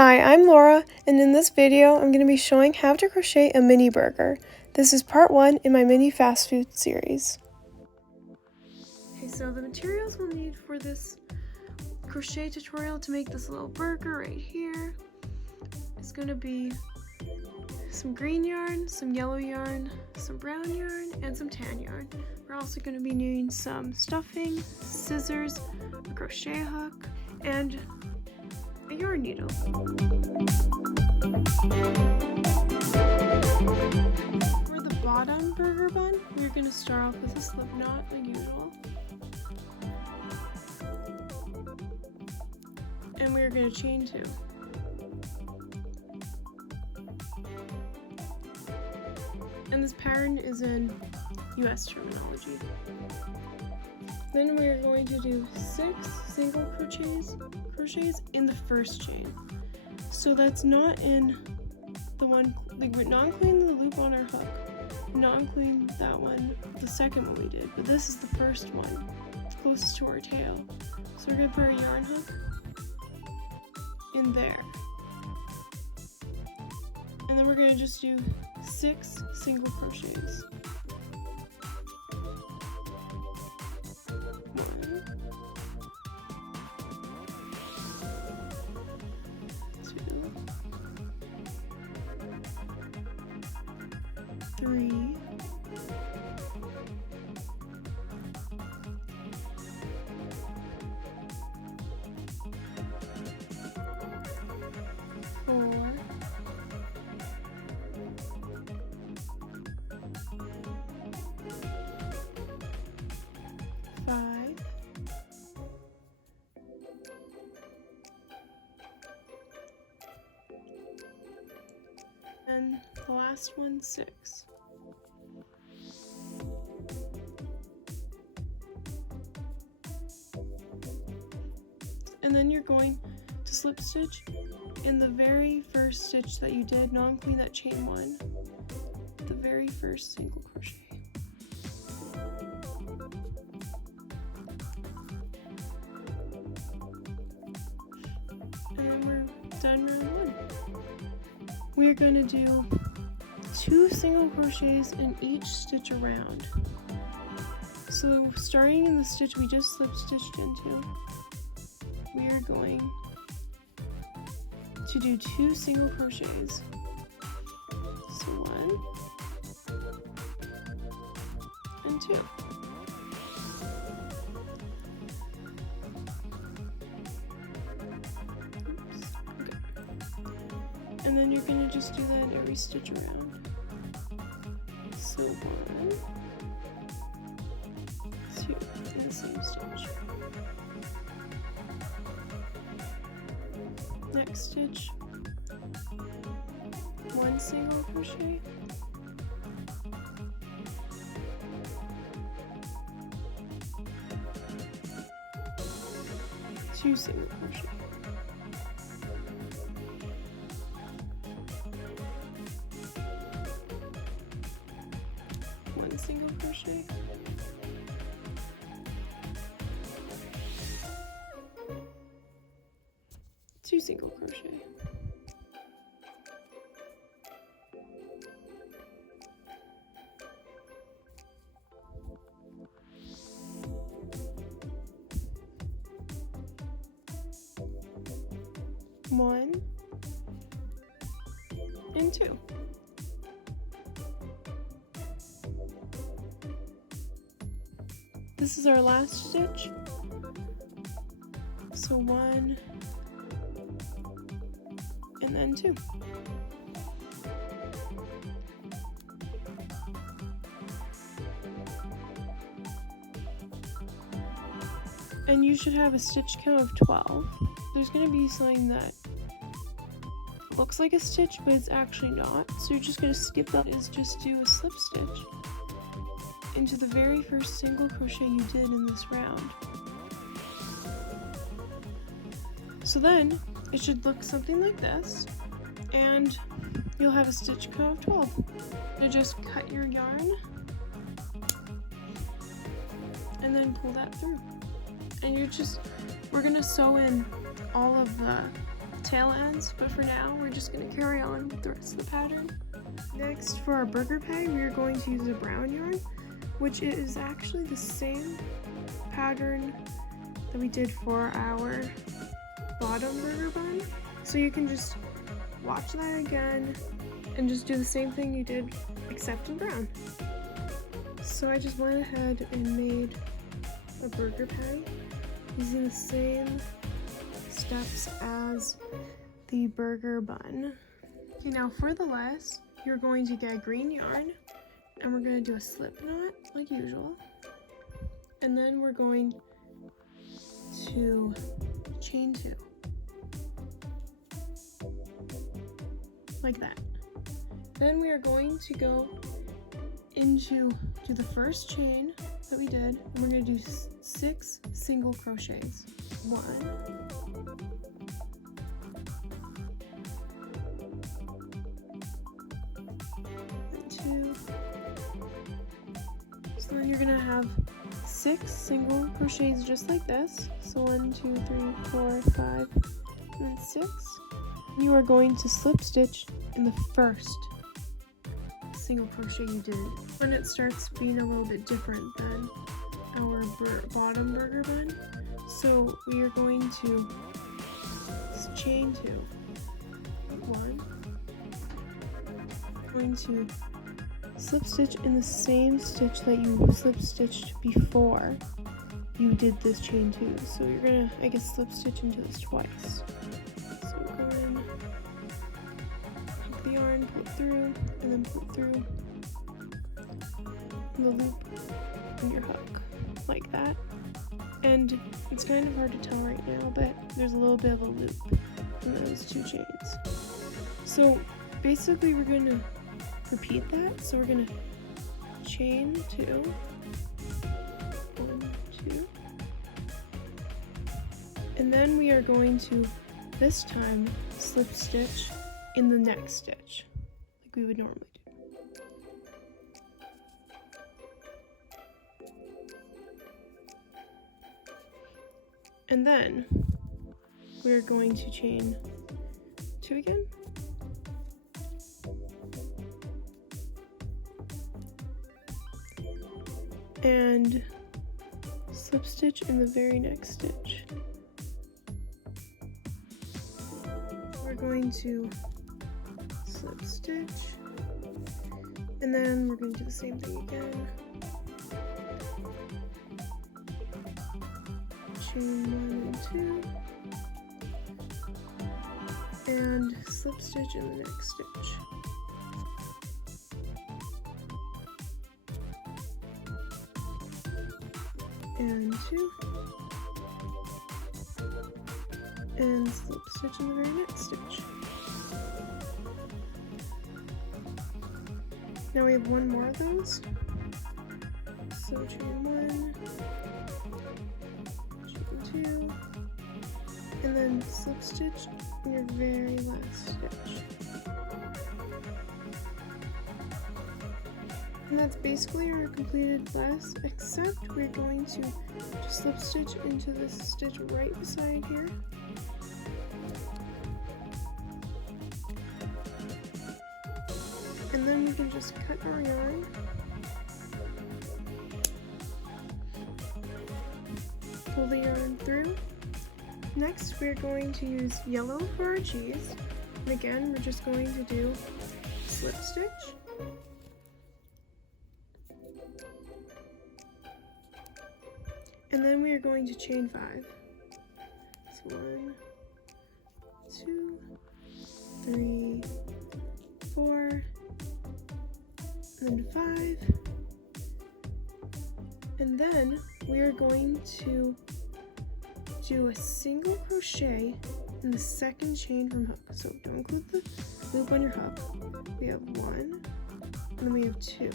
Hi, I'm Laura, and in this video I'm going to be showing how to crochet a mini burger. This is part 1 in my mini fast food series. Okay, so the materials we'll need for this crochet tutorial to make this little burger right here is going to be some green yarn, some yellow yarn, some brown yarn, and some tan yarn. We're also going to be needing some stuffing, scissors, a crochet hook, and a yarn needle. For the bottom burger bun, we're going to start off with a slip knot like usual. And we're going to chain 2. And this pattern is in US terminology. Then we're going to do 6 single crochets in the first chain. So that's not in the one, like we're not including the loop on our hook, not including that one, the second one we did, but this is the first one, closest to our tail. So we're going to put our yarn hook in there. And then we're going to just do 6 single crochets. 3, 4, 5, and the last one 6. And then you're going to slip stitch in the very first stitch that you did, not including that chain 1, the very first single crochet. And then we're done round 1. We're going to do 2 single crochets in each stitch around. So starting in the stitch we just slip stitched into, we are going to do 2 single crochets. So 1 and 2. Oops. Okay. And then you're going to just do that every stitch around. So 1, 2 in the same stitch. Next stitch, 1 single crochet, 2 single crochet, 1 single crochet, 2 single crochet, 1 and 2. This is our last stitch. So 1 and then 2. And you should have a stitch count of 12. There's going to be something that looks like a stitch, but it's actually not. So you're just going to skip that, is just do a slip stitch into the very first single crochet you did in this round. So then it should look something like this, and you'll have a stitch count of 12. You just cut your yarn and then pull that through. And we're gonna sew in all of the tail ends, but for now we're just going to carry on with the rest of the pattern. Next, for our burger peg, we are going to use a brown yarn, which is actually the same pattern that we did for our bottom burger bun. So you can just watch that again and just do the same thing you did except in brown. So I just went ahead and made a burger peg using the same steps as the burger bun. Okay, now for the lace, you're going to get green yarn and we're going to do a slip knot like usual. And then we're going to chain 2. Like that. Then we are going to go into the first chain that we did, and we're going to do 6 single crochets. 1, 2. So then you're going to have 6 single crochets just like this. So 1, 2, 3, 4, 5, and then 6. You are going to slip stitch in the first single crochet you did. When it starts being a little bit different than our bottom burger bun, so we are going to chain 2. 1. Going to slip stitch in the same stitch that you slip stitched before you did this chain 2. So you're gonna, I guess, slip stitch into this twice. So go in, hook the yarn, pull it through, and then pull it through the loop in your hook, like that. And it's kind of hard to tell right now, but there's a little bit of a loop in those 2 chains. So basically we're gonna repeat that. So we're gonna chain 2, 1, 2, and then we are going to this time slip stitch in the next stitch like we would normally do. And then we're going to chain 2 again. And slip stitch in the very next stitch. We're going to slip stitch, and then we're going to do the same thing again. Chain 1 and 2, and slip stitch in the next stitch. And 2, and slip stitch in the very next stitch. Now we have 1 more of those. So chain 1, chain 2, and then slip stitch in your very last stitch. And that's basically our completed lace, except we're going to just slip stitch into this stitch right beside here. And then we can just cut our yarn. Pull the yarn through. Next, we're going to use yellow for our cheese. And again, we're just going to do slip stitch. And then we are going to chain 5. So 1, 2, 3, 4, and then 5. And then we are going to do a single crochet in the second chain from hook. So don't include the loop on your hook. We have 1, and then we have 2.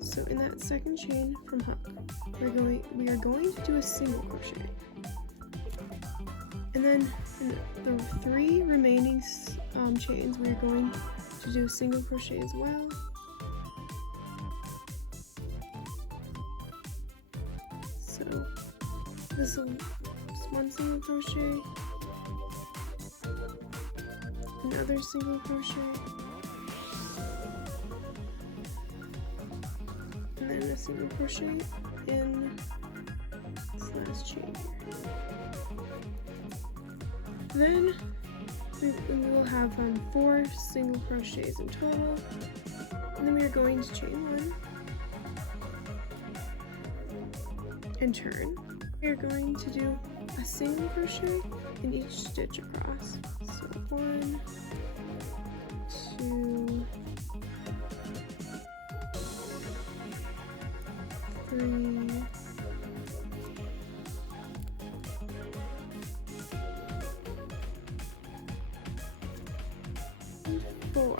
So in that second chain from hook, we are going to do a single crochet. And then in the 3 remaining chains, we are going to do a single crochet as well. So this is 1 single crochet, another single crochet, and then a single crochet in this last chain here. Then we will have 4 single crochets in total, and then we are going to chain 1 and turn. We are going to do a single crochet in each stitch across. So 1, 2, 3, 4.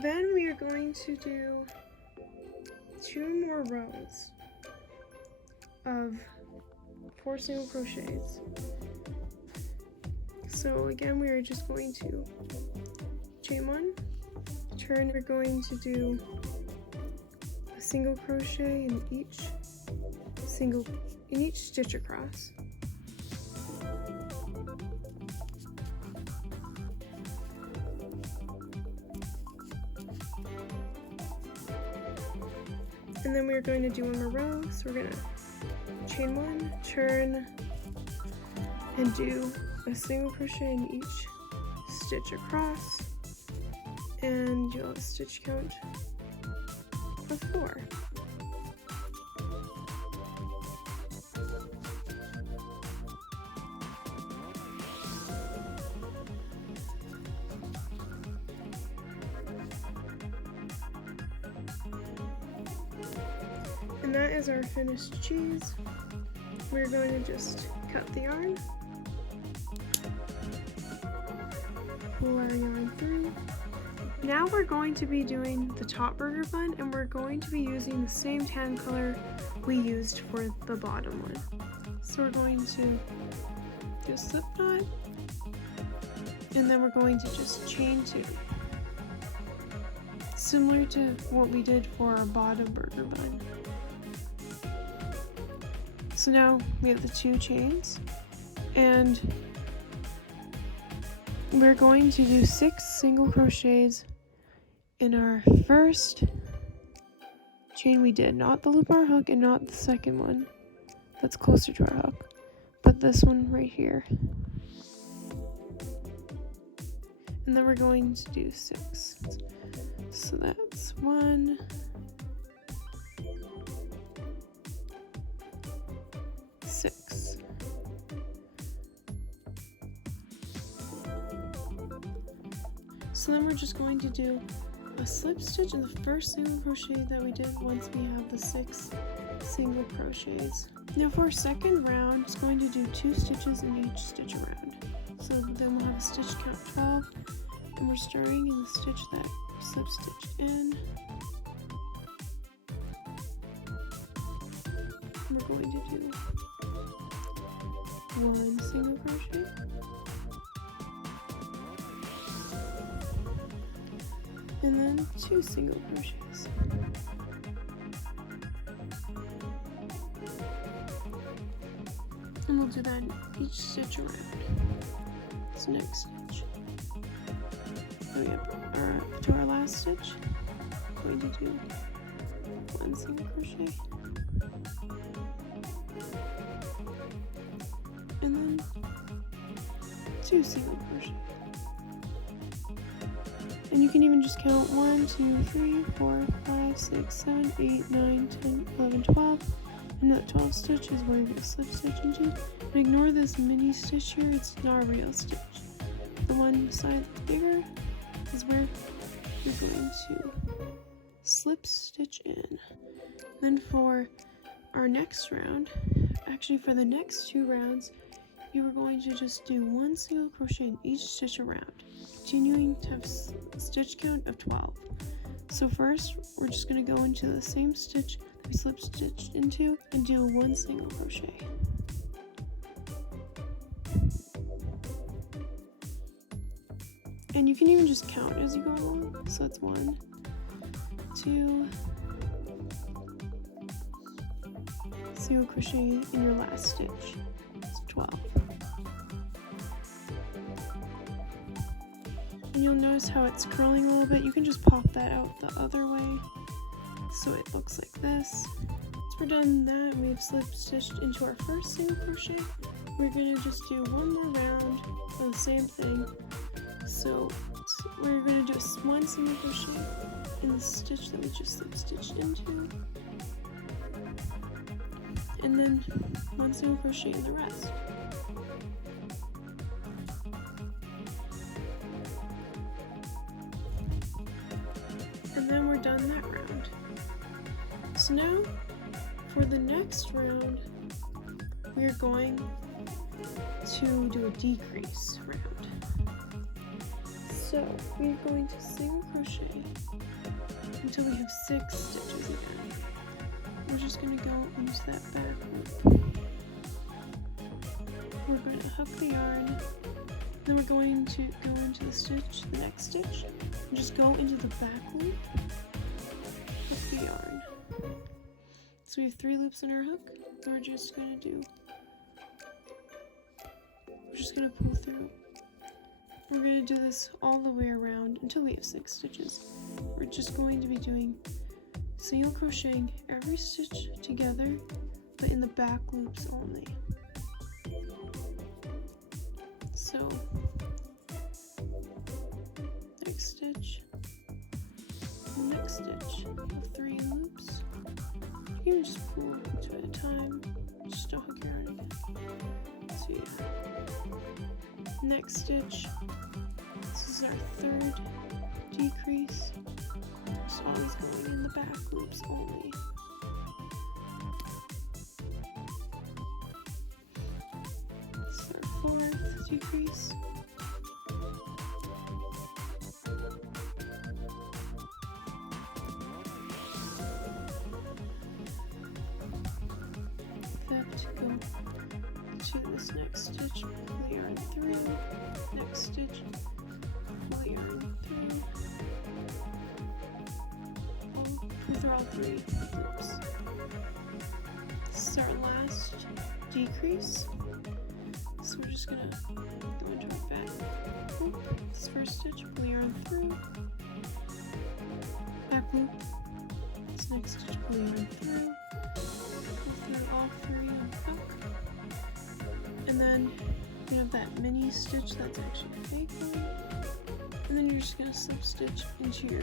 Then we are going to do 2 more rows of 4 single crochets. So again, we are just going to chain 1, turn. We're going to do a single crochet in each stitch across. And then we're going to do 1 more row, so we're going to chain 1, turn, and do a single crochet in each stitch across, and you'll have a stitch count of 4. And that is our finished cheese. We're going to just cut the yarn, pull our yarn through. Now we're going to be doing the top burger bun, and we're going to be using the same tan color we used for the bottom one. So we're going to do a slip knot, and then we're going to just chain 2. Similar to what we did for our bottom burger bun. So now we have the 2 chains, and we're going to do 6 single crochets in our first chain we did, not the loop our hook and not the second one that's closer to our hook, but this one right here. And then we're going to do 6. So that's 1, 6. So then we're just going to do a slip stitch in the first single crochet that we did once we have the 6 single crochets. Now for our second round, it's going to do 2 stitches in each stitch around. So then we'll have a stitch count 12, and we're starting in the stitch that we slip stitched in. We're going to do 1 single crochet, and then 2 single crochets. And we'll do that in each stitch around. So next stitch. So we have to our last stitch, we're going to do 1 single crochet, and then 2 single crochet. And you can even just count 1, 2, 3, 4, 5, 6, 7, 8, 9, 10, 11, 12. And that 12th stitch is where you're going to slip stitch into. And ignore this mini stitch here, it's not a real stitch. The one beside the bigger is where you're going to slip stitch in. Then for our next round, actually for the next 2 rounds, you are going to just do 1 single crochet in each stitch around, continuing to have a stitch count of 12. So first, we're just going to go into the same stitch that we slip stitched into and do 1 single crochet. And you can even just count as you go along. So that's 1, 2, single crochet in your last stitch. It's 12. And you'll notice how it's curling a little bit. You can just pop that out the other way so it looks like this. Once we're done that, we've slip stitched into our first single crochet. We're going to just do one more round of the same thing. So we're going to do one single crochet in the stitch that we just slip stitched into, and then one single crochet in the rest. And then we're done that round. So now for the next round, we're going to do a decrease round. So we're going to single crochet until we have 6 stitches again. We're just going to go into that back loop. We're going to hook the yarn, then we're going to go into the stitch, the next stitch, and just go into the back loop, hook the yarn. So we have 3 loops in our hook, and we're just going to pull through. We're going to do this all the way around until we have 6 stitches. We're just going to be doing single crocheting every stitch together, but in the back loops only. So, next stitch, next stitch, 3 loops. You can just pull 2 at a time, just don't hook your yarn again. So yeah. Next stitch, this is our 3rd decrease, just always going in the back loops only. This is our 4th decrease. 5th, go to this next stitch, pull the yarn through, next stitch, pull the yarn through, pull through all 3 loops. This is our last decrease, so we're just going to go into our back loop, this first stitch, pull the yarn through, back loop, this next stitch, pull the yarn through, pull through all 3 and hook. And then you have that mini stitch that's actually a fake one. And then you're just going to slip stitch into your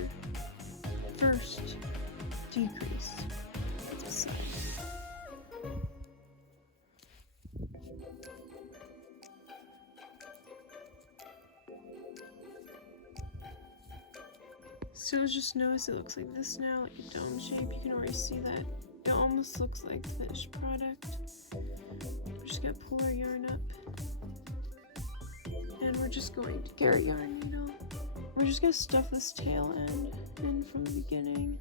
first decrease at the side. So just notice it looks like this now, like a dome shape. You can already see that. It almost looks like the finished product. We're just going to pull our yarn up, and we're just going to get our yarn needle. We're just going to stuff this tail end in from the beginning,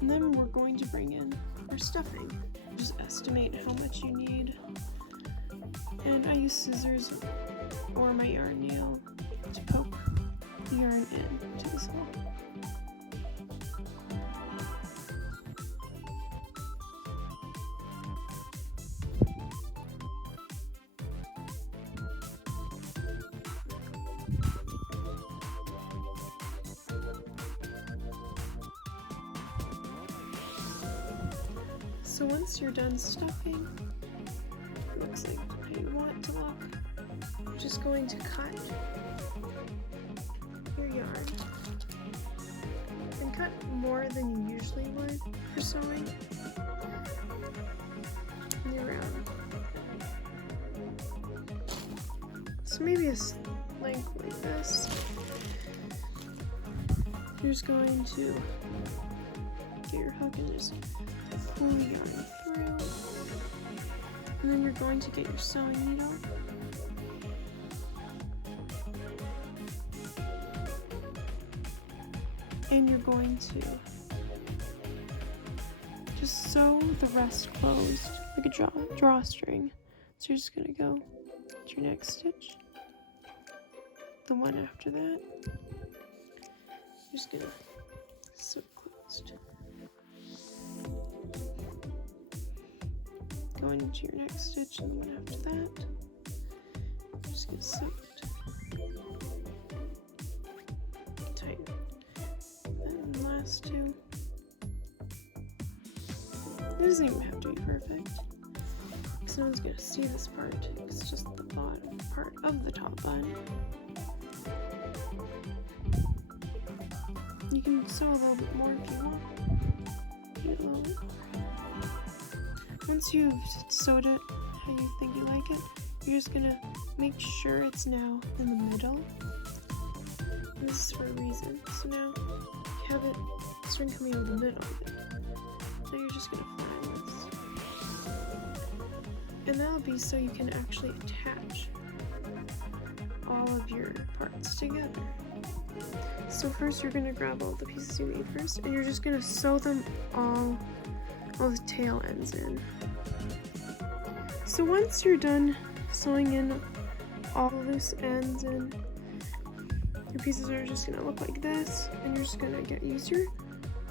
and then we're going to bring in our stuffing. Just estimate how much you need, and I use scissors or my yarn nail to poke the yarn in to this hole. So once you're done stuffing, it looks like you want it to look. You're just going to cut your yarn and cut more than you usually would for sewing. And around. So maybe a length like this. You're just going to get your hook and just pull the yarn through, and then you're going to get your sewing needle and you're going to just sew the rest closed like a drawstring. So you're just going to go to your next stitch, the one after that, you're just going to sew it closed. going into your next stitch and the one after that. Just gonna sew it tight. And the last two. It doesn't even have to be perfect, because no one's gonna see this part. It's just the bottom part of the top bun. You can sew a little bit more if you want. Do it a little bit more. Once you've sewed it how you think you like it, you're just gonna make sure it's now in the middle. And this is for a reason. So now you have it string coming out of the middle of it. Now you're just gonna fly this. And that'll be so you can actually attach all of your parts together. So first you're gonna grab all the pieces you made first, and you're just gonna sew them all the tail ends in. So once you're done sewing in all the loose ends and your pieces are just gonna look like this, and you're just gonna use your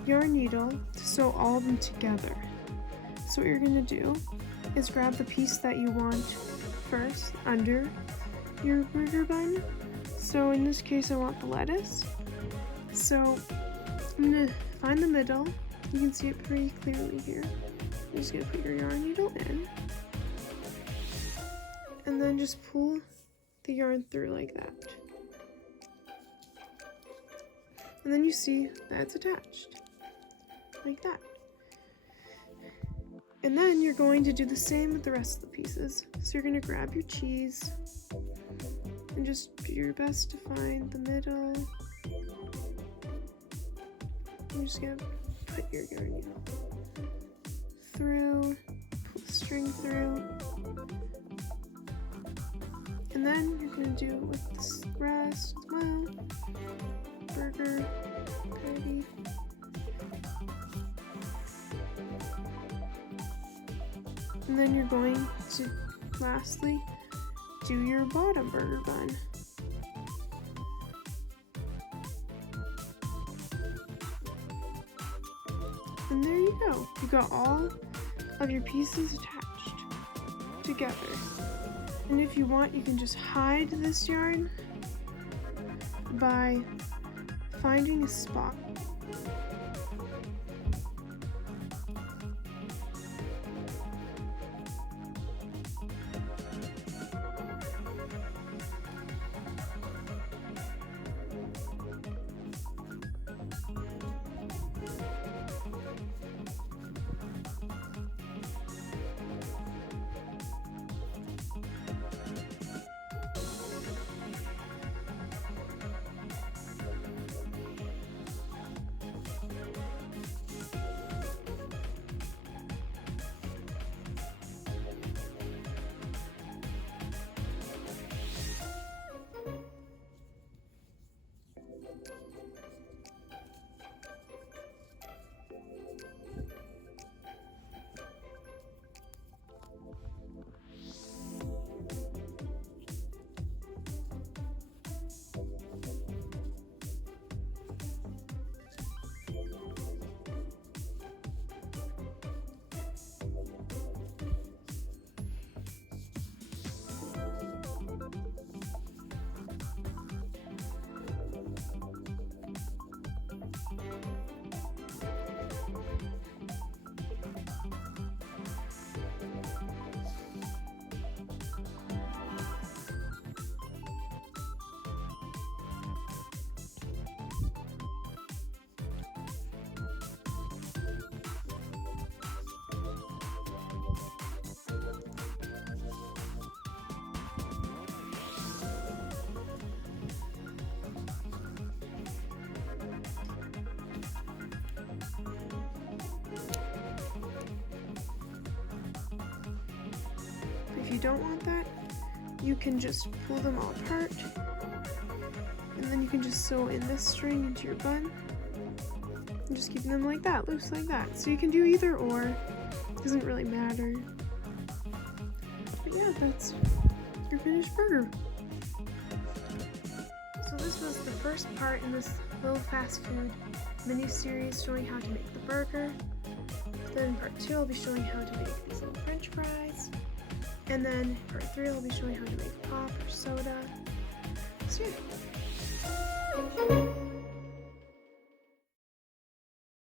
yarn needle to sew all of them together. So what you're gonna do is grab the piece that you want first under your burger bun. So in this case I want the lettuce. So I'm gonna find the middle. You can see it pretty clearly here. You're just gonna put your yarn needle in, and then just pull the yarn through like that. And then you see that it's attached, like that. And then you're going to do the same with the rest of the pieces. So you're gonna grab your cheese and just do your best to find the middle. You're just gonna put your yarn needle through, pull the string through, and then you're gonna do it with the rest as well. Burger patty. And then you're going to lastly do your bottom burger bun. And there you go. You got all of your pieces attached together. And if you want, you can just hide this yarn by finding a spot. If you don't want that, you can just pull them all apart, and then you can just sew in this string into your bun, and just keep them like that, loose like that. So you can do either or, it doesn't really matter. But yeah, that's your finished burger. So this was the first part in this little fast food mini series showing how to make the burger. Then in part 2 I'll be showing how to make these little french fries. And then in part 3 I'll be showing how to make pop or soda. So yeah.